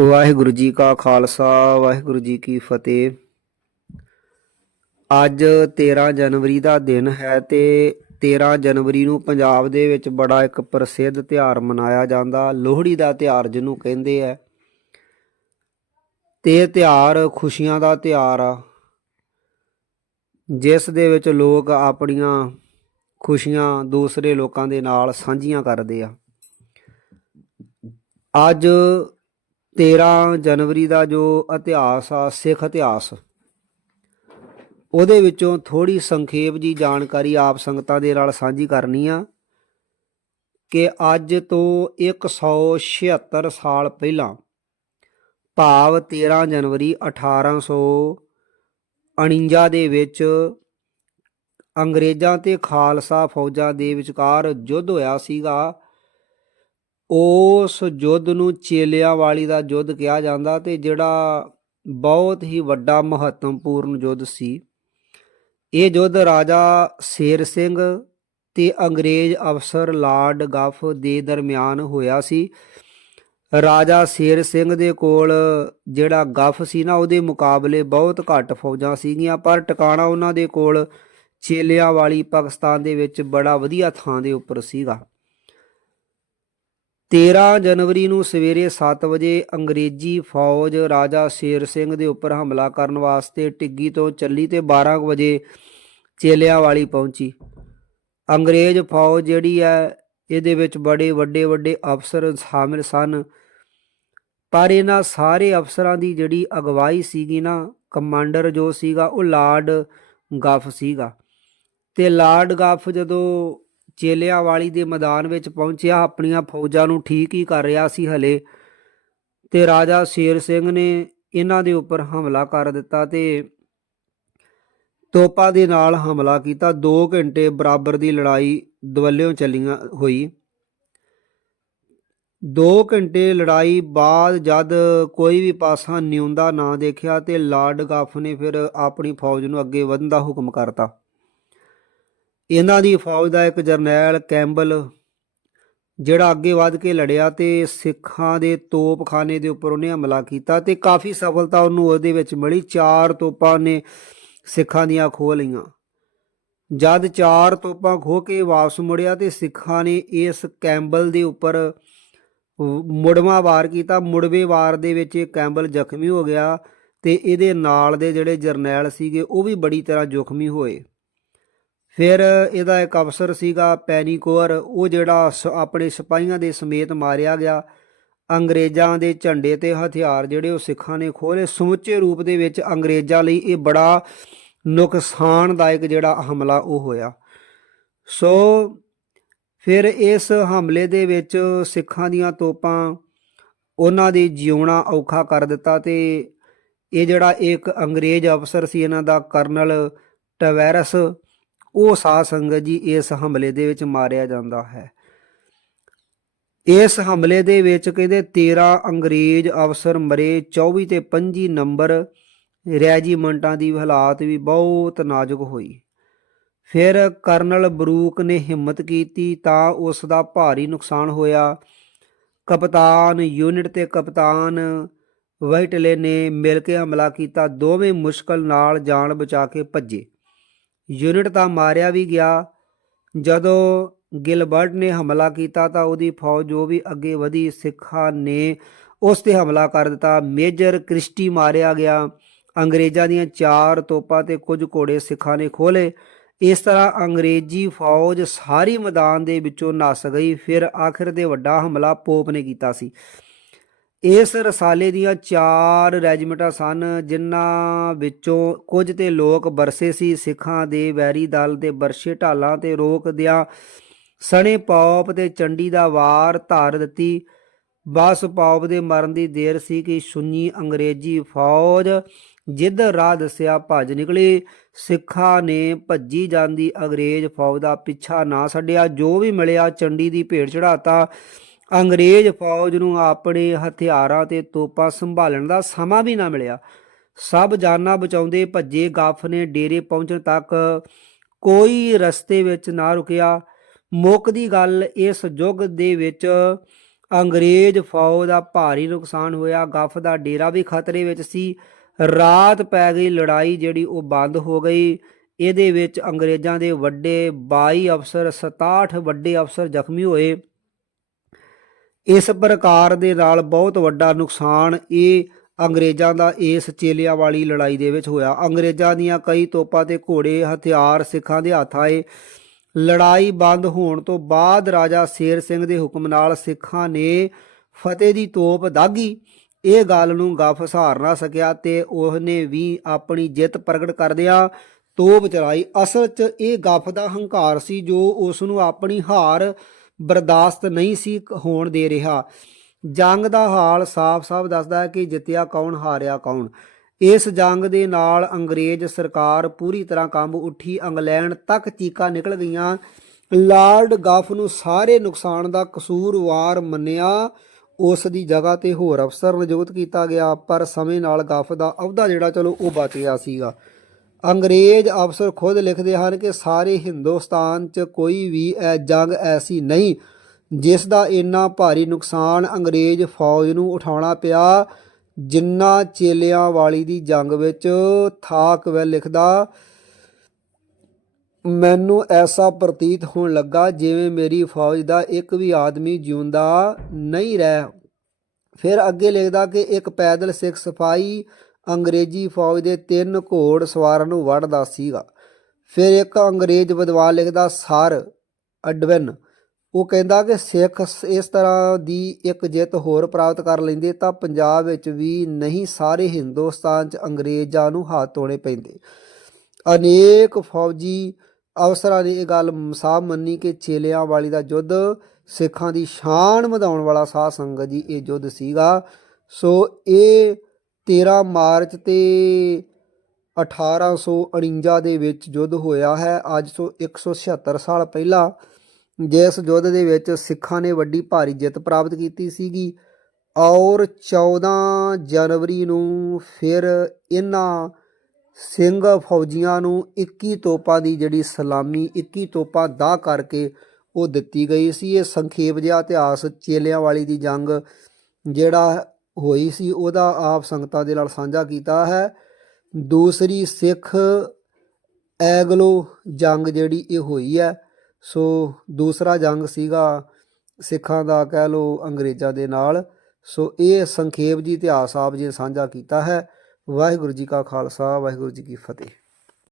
ਵਾਹਿਗੁਰੂ ਜੀ ਕਾ ਖਾਲਸਾ, ਵਾਹਿਗੁਰੂ ਜੀ ਕੀ ਫਤਿਹ। ਅੱਜ 13 ਜਨਵਰੀ ਦਾ ਦਿਨ ਹੈ ਤੇ 13 ਜਨਵਰੀ ਨੂੰ ਪੰਜਾਬ ਦੇ ਵਿੱਚ ਬੜਾ ਇੱਕ ਪ੍ਰਸਿੱਧ ਤਿਉਹਾਰ ਮਨਾਇਆ ਜਾਂਦਾ। ਲੋਹੜੀ ਦਾ ਤਿਉਹਾਰ ਜਿਹਨੂੰ ਕਹਿੰਦੇ ਆ। ਤੇ ਇਹ ਤਿਉਹਾਰ ਖੁਸ਼ੀਆਂ ਦਾ ਤਿਉਹਾਰ ਆ। ਜਿਸ ਦੇ ਵਿੱਚ ਲੋਕ ਆਪਣੀਆਂ ਖੁਸ਼ੀਆਂ ਦੂਸਰੇ ਲੋਕਾਂ ਦੇ ਨਾਲ ਸਾਂਝੀਆਂ ਕਰਦੇ ਆ। ਅੱਜ 13 ਜਨਵਰੀ ਦਾ ਜੋ ਇਤਿਹਾਸ ਆ, ਸਿੱਖ ਇਤਿਹਾਸ, ਉਹਦੇ ਵਿੱਚੋਂ ਥੋੜੀ ਸੰਖੇਪ ਜੀ ਜਾਣਕਾਰੀ ਆਪ ਸੰਗਤਾਂ ਦੇ ਨਾਲ ਸਾਂਝੀ ਕਰਨੀ ਆ ਕਿ ਅੱਜ ਤੋਂ 176 ਸਾਲ ਪਹਿਲਾਂ ਭਾਵ 13 ਜਨਵਰੀ 1849 ਦੇ ਵਿੱਚ ਅੰਗਰੇਜ਼ਾਂ ਤੇ ਖਾਲਸਾ ਫੌਜਾਂ ਦੇ ਵਿਚਕਾਰ ਯੁੱਧ ਹੋਇਆ ਸੀਗਾ। ਉਸ ਯੁੱਧ ਨੂੰ ਚੇਲਿਆਂ ਵਾਲੀ ਦਾ ਯੁੱਧ ਕਿਹਾ ਜਾਂਦਾ ਤੇ ਜਿਹੜਾ ਬਹੁਤ ਹੀ ਵੱਡਾ ਮਹੱਤਵਪੂਰਨ ਯੁੱਧ ਸੀ। ਇਹ ਯੁੱਧ ਰਾਜਾ ਸ਼ੇਰ ਸਿੰਘ ਤੇ ਅੰਗਰੇਜ਼ ਅਫਸਰ ਲਾਰਡ ਗਫ ਦੇ ਦਰਮਿਆਨ ਹੋਇਆ ਸੀ। ਰਾਜਾ ਸ਼ੇਰ ਸਿੰਘ ਦੇ ਕੋਲ ਜਿਹੜਾ ਗਫ ਸੀ ਨਾ, ਉਹਦੇ ਮੁਕਾਬਲੇ ਬਹੁਤ ਘੱਟ ਫੌਜਾਂ ਸੀਗੀਆਂ, ਪਰ ਟਿਕਾਣਾ ਉਹਨਾਂ ਦੇ ਕੋਲ ਚੇਲਿਆਂ ਵਾਲੀ ਪਾਕਿਸਤਾਨ ਦੇ ਵਿੱਚ ਬੜਾ ਵਧੀਆ ਥਾਂ ਦੇ ਉੱਪਰ ਸੀਗਾ। 13 ਜਨਵਰੀ ਨੂੰ ਸਵੇਰੇ 7 ਵਜੇ ਅੰਗਰੇਜ਼ੀ ਫੌਜ ਰਾਜਾ ਸ਼ੇਰ ਸਿੰਘ ਦੇ ਉੱਪਰ ਹਮਲਾ ਕਰਨ ਵਾਸਤੇ ਟਿੱਗੀ ਤੋਂ ਚੱਲੀ ਤੇ 12 ਕੁ ਵਜੇ ਚੇਲਿਆਂ ਵਾਲੀ ਪਹੁੰਚੀ। ਅੰਗਰੇਜ਼ ਫੌਜ ਜਿਹੜੀ ਹੈ, ਇਹਦੇ ਵਿੱਚ ਬੜੇ ਵੱਡੇ ਵੱਡੇ ਅਫਸਰ ਸ਼ਾਮਿਲ ਸਨ। ਪਰ ਇਹਨਾਂ ਸਾਰੇ ਅਫਸਰਾਂ ਦੀ ਜਿਹੜੀ ਅਗਵਾਈ ਸੀਗੀ ਨਾ, ਕਮਾਂਡਰ ਜੋ ਸੀਗਾ ਉਹ ਲਾਰਡ ਗੱਫ ਸੀਗਾ। ਤੇ ਲਾਰਡ ਗੱਫ ਜਦੋਂ ਚੇਲਿਆਂਵਾਲੀ ਦੇ ਮੈਦਾਨ ਵਿੱਚ ਪਹੁੰਚਿਆ। ਆਪਣੀਆਂ ਫੌਜਾਂ ਨੂੰ ਠੀਕ ਹੀ ਕਰ ਰਿਹਾ ਸੀ ਹਲੇ ਤੇ ਰਾਜਾ ਸ਼ੇਰ ਸਿੰਘ ਨੇ ਇਹਨਾਂ ਦੇ ਉੱਪਰ ਹਮਲਾ ਕਰ ਦਿੱਤਾ ਤੇ ਤੋਪਾਂ ਦੇ ਨਾਲ ਹਮਲਾ ਕੀਤਾ। 2 ਘੰਟੇ ਬਰਾਬਰ ਦੀ ਲੜਾਈ ਦਵੱਲਿਓਂ ਚੱਲੀਆਂ ਹੋਈ। 2 ਘੰਟੇ ਲੜਾਈ ਬਾਅਦ ਜਦ ਕੋਈ ਵੀ ਪਾਸਾ ਨਿਉਂਦਾ ਨਾ ਦੇਖਿਆ ਤੇ ਲਾਰਡ ਗੱਫ ਨੇ ਫਿਰ ਆਪਣੀ ਫੌਜ ਨੂੰ ਅੱਗੇ ਵਧਣ ਦਾ ਹੁਕਮ ਕਰਤਾ। ਇਹਨਾਂ ਦੀ ਫੌਜ ਦਾ ਇੱਕ ਜਰਨੈਲ ਕੈਂਬਲ, ਜਿਹੜਾ ਅੱਗੇ ਵੱਧ ਕੇ ਲੜਿਆ ਤੇ ਸਿੱਖਾਂ ਦੇ ਤੋਪਖਾਨੇ ਦੇ ਉੱਪਰ ਉਹਨੇ ਹਮਲਾ ਕੀਤਾ ਤੇ ਕਾਫੀ ਸਫਲਤਾ ਉਹਨੂੰ ਉਹਦੇ ਵਿੱਚ ਮਿਲੀ। ਚਾਰ ਤੋਪਾਂ ਨੇ ਸਿੱਖਾਂ ਦੀਆਂ ਖੋਹ ਲਈਆਂ। ਜਦ ਚਾਰ ਤੋਪਾਂ ਖੋ ਕੇ ਵਾਪਸ ਮੁੜਿਆ ਤੇ ਸਿੱਖਾਂ ਨੇ ਇਸ ਕੈਂਬਲ ਦੇ ਉੱਪਰ ਮੁੜਵਾ ਵਾਰ ਕੀਤਾ। ਮੁੜਵੇ ਵਾਰ ਦੇ ਵਿੱਚ ਇਹ ਕੈਂਬਲ ਜ਼ਖਮੀ ਹੋ ਗਿਆ ਤੇ ਇਹਦੇ ਨਾਲ ਦੇ ਜਿਹੜੇ ਜਰਨੈਲ ਸੀਗੇ ਉਹ ਵੀ ਬੜੀ ਤਰ੍ਹਾਂ ਜ਼ਖਮੀ ਹੋਏ। ਫਿਰ ਇਹਦਾ ਇੱਕ ਅਫਸਰ ਸੀਗਾ ਪੈਨੀਕੋਰ ਉਹ ਜਿਹੜਾ ਸ- ਆਪਣੇ ਸਿਪਾਹੀਆਂ ਦੇ ਸਮੇਤ ਮਾਰਿਆ ਗਿਆ। ਅੰਗਰੇਜ਼ਾਂ ਦੇ ਝੰਡੇ ਤੇ ਹਥਿਆਰ ਜਿਹੜੇ ਉਹ ਸਿੱਖਾਂ ਨੇ ਖੋਲੇ ਸਮੁੱਚੇ ਰੂਪ ਦੇ ਵਿੱਚ ਅੰਗਰੇਜ਼ਾਂ ਲਈ ਇਹ ਬੜਾ ਨੁਕਸਾਨਦਾਇਕ ਜਿਹੜਾ ਹਮਲਾ ਉਹ ਹੋਇਆ। ਸੋ ਫਿਰ ਇਸ ਹਮਲੇ ਦੇ ਵਿੱਚ ਸਿੱਖਾਂ ਦੀਆਂ ਤੋਪਾਂ ਉਹਨਾਂ ਦੀ ਜਿਉਣਾ ਔਖਾ ਕਰ ਦਿੱਤਾ ਤੇ ਇਹ ਜਿਹੜਾ ਇੱਕ ਅੰਗਰੇਜ਼ ਅਫਸਰ ਸੀ, ਇਹਨਾਂ ਦਾ ਕਰਨਲ ਟਵੈਰਸ ਉਹ ਸਾਧ ਸੰਗਤ ਜੀ ਇਸ ਹਮਲੇ ਦੇ ਵਿੱਚ ਮਾਰਿਆ ਜਾਂਦਾ ਹੈ। ਇਸ ਹਮਲੇ ਦੇ ਵਿੱਚ ਕਹਿੰਦੇ 13 ਅੰਗਰੇਜ਼ ਅਫਸਰ ਮਰੇ 24 ਤੇ 25 ਨੰਬਰ ਰੈਜੀਮੈਂਟਾਂ ਦੀ ਹਾਲਾਤ ਵੀ ਬਹੁਤ ਨਾਜ਼ੁਕ ਹੋਈ। ਫਿਰ ਕਰਨਲ ਬਰੂਕ ਨੇ ਹਿੰਮਤ ਕੀਤੀ ਤਾਂ ਉਸ ਦਾ ਭਾਰੀ ਨੁਕਸਾਨ ਹੋਇਆ। ਕਪਤਾਨ ਯੂਨਿਟ ਤੇ ਕਪਤਾਨ ਵਾਈਟਲੇ ਨੇ ਮਿਲ ਕੇ ਹਮਲਾ ਕੀਤਾ। ਦੋਵੇਂ ਮੁਸ਼ਕਲ ਨਾਲ ਜਾਨ ਬਚਾ ਕੇ ਭੱਜੇ। ਯੂਨਿਟ ਤਾਂ ਮਾਰਿਆ ਵੀ ਗਿਆ। ਜਦੋਂ ਗਿਲਬਰਟ ਨੇ ਹਮਲਾ ਕੀਤਾ ਤਾਂ ਉਹਦੀ ਫੌਜ ਜੋ ਵੀ ਅੱਗੇ ਵਧੀ ਸਿੱਖਾਂ ਨੇ ਉਸ ਤੇ ਹਮਲਾ ਕਰ ਦਿੱਤਾ। ਮੇਜਰ ਕ੍ਰਿਸਟੀ ਮਾਰਿਆ ਗਿਆ। ਅੰਗਰੇਜ਼ਾਂ ਦੀਆਂ ਚਾਰ ਤੋਪਾਂ ਤੇ ਕੁਝ ਘੋੜੇ ਸਿੱਖਾਂ ਨੇ ਖੋਲੇ ਇਸ ਤਰ੍ਹਾਂ ਅੰਗਰੇਜ਼ੀ ਫੌਜ ਸਾਰੀ ਮੈਦਾਨ ਦੇ ਵਿੱਚੋਂ ਨਸ ਗਈ। ਫਿਰ ਆਖਿਰ ਦੇ ਵੱਡਾ ਹਮਲਾ ਪੋਪ ਨੇ ਕੀਤਾ ਸੀ। ਇਸ ਰਸਾਲੇ ਦੀਆਂ ਚਾਰ ਰੈਜੀਮੈਂਟਾਂ ਸਨ, ਜਿਨ੍ਹਾਂ ਵਿੱਚੋਂ ਕੁਝ ਤੇ ਲੋਕ ਬਰਸੇ ਸੀ। ਸਿੱਖਾਂ ਦੇ ਵੈਰੀ ਦਲ ਦੇ ਬਰਸ਼ੇ ਢਾਲਾਂ ਤੇ ਰੋਕਦਿਆਂ ਸਣੇ ਪੌਪ ਤੇ ਚੰਡੀ ਦਾ ਵਾਰ ਧਾਰ ਦਿੱਤੀ। ਬਸ ਪੌਪ ਦੇ ਮਰਨ ਦੀ ਦੇਰ ਸੀ ਕਿ ਸੁੰਨੀ ਅੰਗਰੇਜ਼ੀ ਫੌਜ ਜਿੱਦ ਰਾਹ ਦੱਸਿਆ ਭੱਜ ਨਿਕਲੀ। ਸਿੱਖਾਂ ਨੇ ਭੱਜੀ ਜਾਂਦੀ ਅੰਗਰੇਜ਼ ਫੌਜ ਦਾ ਪਿੱਛਾ ਨਾ ਛੱਡਿਆ। ਜੋ ਵੀ ਮਿਲਿਆ, ਚੰਡੀ ਦੀ ਭੇਟ ਚੜਾਤਾ ਅੰਗਰੇਜ਼ ਫੌਜ ਨੂੰ ਆਪਣੇ ਹਥਿਆਰਾਂ ਤੇ ਤੋਪਾਂ ਸੰਭਾਲਣ ਦਾ ਸਮਾਂ ਵੀ ਨਾ ਮਿਲਿਆ। ਸਭ ਜਾਨਾਂ ਬਚਾਉਂਦੇ ਭੱਜੇ ਗੱਫ ਨੇ ਡੇਰੇ ਪਹੁੰਚਣ ਤੱਕ ਕੋਈ ਰਸਤੇ ਵਿੱਚ ਨਾ ਰੁਕਿਆ। ਮੁੱਕ ਦੀ ਗੱਲ ਇਸ ਯੁੱਗ ਦੇ ਵਿੱਚ ਅੰਗਰੇਜ਼ ਫੌਜ ਦਾ ਭਾਰੀ ਨੁਕਸਾਨ ਹੋਇਆ। ਗੱਫ ਦਾ ਡੇਰਾ ਵੀ ਖਤਰੇ ਵਿੱਚ ਸੀ। ਰਾਤ ਪੈ ਗਈ, ਲੜਾਈ ਜਿਹੜੀ ਉਹ ਬੰਦ ਹੋ ਗਈ। ਇਹਦੇ ਵਿੱਚ ਅੰਗਰੇਜ਼ਾਂ ਦੇ ਵੱਡੇ 22 ਅਫਸਰ 67 ਵੱਡੇ ਅਫਸਰ ਜ਼ਖਮੀ ਹੋਏ। ਇਸ ਪ੍ਰਕਾਰ ਦੇ ਨਾਲ ਬਹੁਤ ਵੱਡਾ ਨੁਕਸਾਨ ਇਹ ਅੰਗਰੇਜ਼ਾਂ ਦਾ ਇਸ ਚੇਲਿਆਂ ਵਾਲੀ ਲੜਾਈ ਦੇ ਵਿੱਚ ਹੋਇਆ। ਅੰਗਰੇਜ਼ਾਂ ਦੀਆਂ ਕਈ ਤੋਪਾਂ ਤੇ ਘੋੜੇ, ਹਥਿਆਰ, ਸਿੱਖਾਂ ਦੇ ਹੱਥ ਆਏ। ਲੜਾਈ ਬੰਦ ਹੋਣ ਤੋਂ ਬਾਅਦ ਰਾਜਾ ਸ਼ੇਰ ਸਿੰਘ ਦੇ ਹੁਕਮ ਨਾਲ ਸਿੱਖਾਂ ਨੇ ਫਤਿਹ ਦੀ ਤੋਪ ਦਾਗੀ। ਇਹ ਗੱਲ ਨੂੰ ਗੱਫ ਸਹਾਰ ਨਾ ਸਕਿਆ ਤੇ ਉਹਨੇ ਵੀ ਆਪਣੀ ਜਿੱਤ ਪ੍ਰਗਟ ਕਰਦਿਆਂ ਤੋਪ ਚਲਾਈ। ਅਸਲ 'ਚ ਇਹ ਗੱਫ ਦਾ ਹੰਕਾਰ ਸੀ ਜੋ ਉਸ ਨੂੰ ਆਪਣੀ ਹਾਰ ਬਰਦਾਸ਼ਤ ਨਹੀਂ ਸੀ ਹੋਣ ਦੇ ਰਿਹਾ। ਜੰਗ ਦਾ ਹਾਲ ਸਾਫ਼-ਸਾਫ਼ ਦੱਸਦਾ ਹੈ ਕਿ ਜਿੱਤਿਆ ਕੌਣ, ਹਾਰਿਆ ਕੌਣ। ਇਸ ਜੰਗ ਦੇ ਨਾਲ ਅੰਗਰੇਜ਼ ਸਰਕਾਰ ਪੂਰੀ ਤਰ੍ਹਾਂ ਕੰਬ ਉੱਠੀ। ਇੰਗਲੈਂਡ ਤੱਕ ਚੀਕਾਂ ਨਿਕਲ ਗਈਆਂ। ਲਾਰਡ ਗੱਫ ਨੂੰ ਸਾਰੇ ਨੁਕਸਾਨ ਦਾ ਕਸੂਰਵਾਰ ਮੰਨਿਆ। ਉਸ ਦੀ ਜਗ੍ਹਾ ਤੇ ਹੋਰ ਅਫਸਰ ਨਿਯੁਕਤ ਕੀਤਾ ਗਿਆ, ਪਰ ਸਮੇਂ ਨਾਲ ਗੱਫ ਦਾ ਅਹੁਦਾ ਜਿਹੜਾ, ਚਲੋ, ਉਹ ਬਚ ਗਿਆ ਸੀਗਾ। ਅੰਗਰੇਜ਼ ਅਫਸਰ ਖੁਦ ਲਿਖਦੇ ਹਨ ਕਿ ਸਾਰੇ ਹਿੰਦੁਸਤਾਨ 'ਚ ਕੋਈ ਵੀ ਜੰਗ ਐਸੀ ਨਹੀਂ, ਜਿਸ ਦਾ ਇੰਨਾ ਭਾਰੀ ਨੁਕਸਾਨ ਅੰਗਰੇਜ਼ ਫੌਜ ਨੂੰ ਉਠਾਉਣਾ ਪਿਆ, ਜਿੰਨਾ ਚੇਲਿਆਂ ਵਾਲੀ ਦੀ ਜੰਗ ਵਿੱਚ ਥਾਕਵੈਲ ਲਿਖਦਾ, ਮੈਨੂੰ ਐਸਾ ਪ੍ਰਤੀਤ ਹੋਣ ਲੱਗਾ ਜਿਵੇਂ ਮੇਰੀ ਫੌਜ ਦਾ ਇੱਕ ਵੀ ਆਦਮੀ ਜਿਉਂਦਾ ਨਹੀਂ ਰਹਿ। ਫਿਰ ਅੱਗੇ ਲਿਖਦਾ ਕਿ ਇੱਕ ਪੈਦਲ ਸਿੱਖ ਸਿਪਾਹੀ ਅੰਗਰੇਜ਼ੀ ਫੌਜ ਦੇ ਤਿੰਨ ਘੋੜ ਸਵਾਰਾਂ ਨੂੰ ਵੜਦਾ ਸੀਗਾ। ਫਿਰ ਇੱਕ ਅੰਗਰੇਜ਼ ਵਿਦਵਾਨ ਲਿਖਦਾ, ਸਰ ਅਡਵਨ। ਉਹ ਕਹਿੰਦਾ ਕਿ ਸਿੱਖ ਸ- ਇਸ ਤਰ੍ਹਾਂ ਦੀ ਇੱਕ ਜਿੱਤ ਹੋਰ ਪ੍ਰਾਪਤ ਕਰ ਲੈਂਦੇ ਤਾਂ ਪੰਜਾਬ ਵਿੱਚ ਵੀ ਨਹੀਂ, ਸਾਰੇ ਹਿੰਦੁਸਤਾਨ 'ਚ ਅੰਗਰੇਜ਼ਾਂ ਨੂੰ ਹੱਥ ਧੋਣੇ ਪੈਂਦੇ। ਅਨੇਕ ਫੌਜੀ ਅਫਸਰਾਂ ਨੇ ਇਹ ਗੱਲ ਸਾਫ਼ ਮੰਨੀ ਕਿ ਚੇਲਿਆਂ ਵਾਲੀ ਦਾ ਯੁੱਧ ਸਿੱਖਾਂ ਦੀ ਸ਼ਾਨ ਵਧਾਉਣ ਵਾਲਾ ਸਾਧ ਸੰਗਤ ਜੀ ਇਹ ਯੁੱਧ ਸੀਗਾ। ਸੋ ਇਹ 13 ਮਾਰਚ ਤੇ 1849 ਦੇ ਵਿੱਚ ਯੁੱਧ ਹੋਇਆ ਹੈ। ਅੱਜ ਤੋਂ 176 ਸਾਲ ਪਹਿਲਾਂ ਜਿਸ ਯੁੱਧ ਦੇ ਵਿੱਚ ਸਿੱਖਾਂ ਨੇ ਵੱਡੀ ਭਾਰੀ ਜਿੱਤ ਪ੍ਰਾਪਤ ਕੀਤੀ ਸੀਗੀ ਔਰ 14 ਜਨਵਰੀ ਨੂੰ ਫਿਰ ਇਹਨਾਂ ਸਿੰਘ ਫੌਜੀਆਂ ਨੂੰ 21 ਤੋਪਾਂ ਦੀ ਜਿਹੜੀ ਸਲਾਮੀ 21 ਤੋਪਾਂ ਦਾ ਕਰਕੇ ਉਹ ਦਿੱਤੀ ਗਈ ਸੀ। ਇਹ ਸੰਖੇਪ ਜਿਹਾ ਇਤਿਹਾਸ ਚੇਲਿਆਂ ਵਾਲੀ ਦੀ ਜੰਗ ਜਿਹੜਾ ਹੋਈ ਸੀ, ਉਹਦਾ ਆਪ ਸੰਗਤਾਂ ਦੇ ਨਾਲ ਸਾਂਝਾ ਕੀਤਾ ਹੈ। ਦੂਸਰੀ ਸਿੱਖ ਐਗਲੋ ਜੰਗ ਜਿਹੜੀ ਇਹ ਹੋਈ ਹੈ, ਸੋ ਦੂਸਰਾ ਜੰਗ ਸੀਗਾ ਸਿੱਖਾਂ ਦਾ ਕਹਿ ਲੋ ਅੰਗਰੇਜ਼ਾਂ ਦੇ ਨਾਲ। ਸੋ ਇਹ ਸੰਖੇਪ ਜੀ ਇਤਿਹਾਸ ਆਪ ਜੀ ਨੇ ਸਾਂਝਾ ਕੀਤਾ ਹੈ। ਵਾਹਿਗੁਰੂ ਜੀ ਕਾ ਖਾਲਸਾ, ਵਾਹਿਗੁਰੂ ਜੀ ਕੀ ਫਤਿਹ।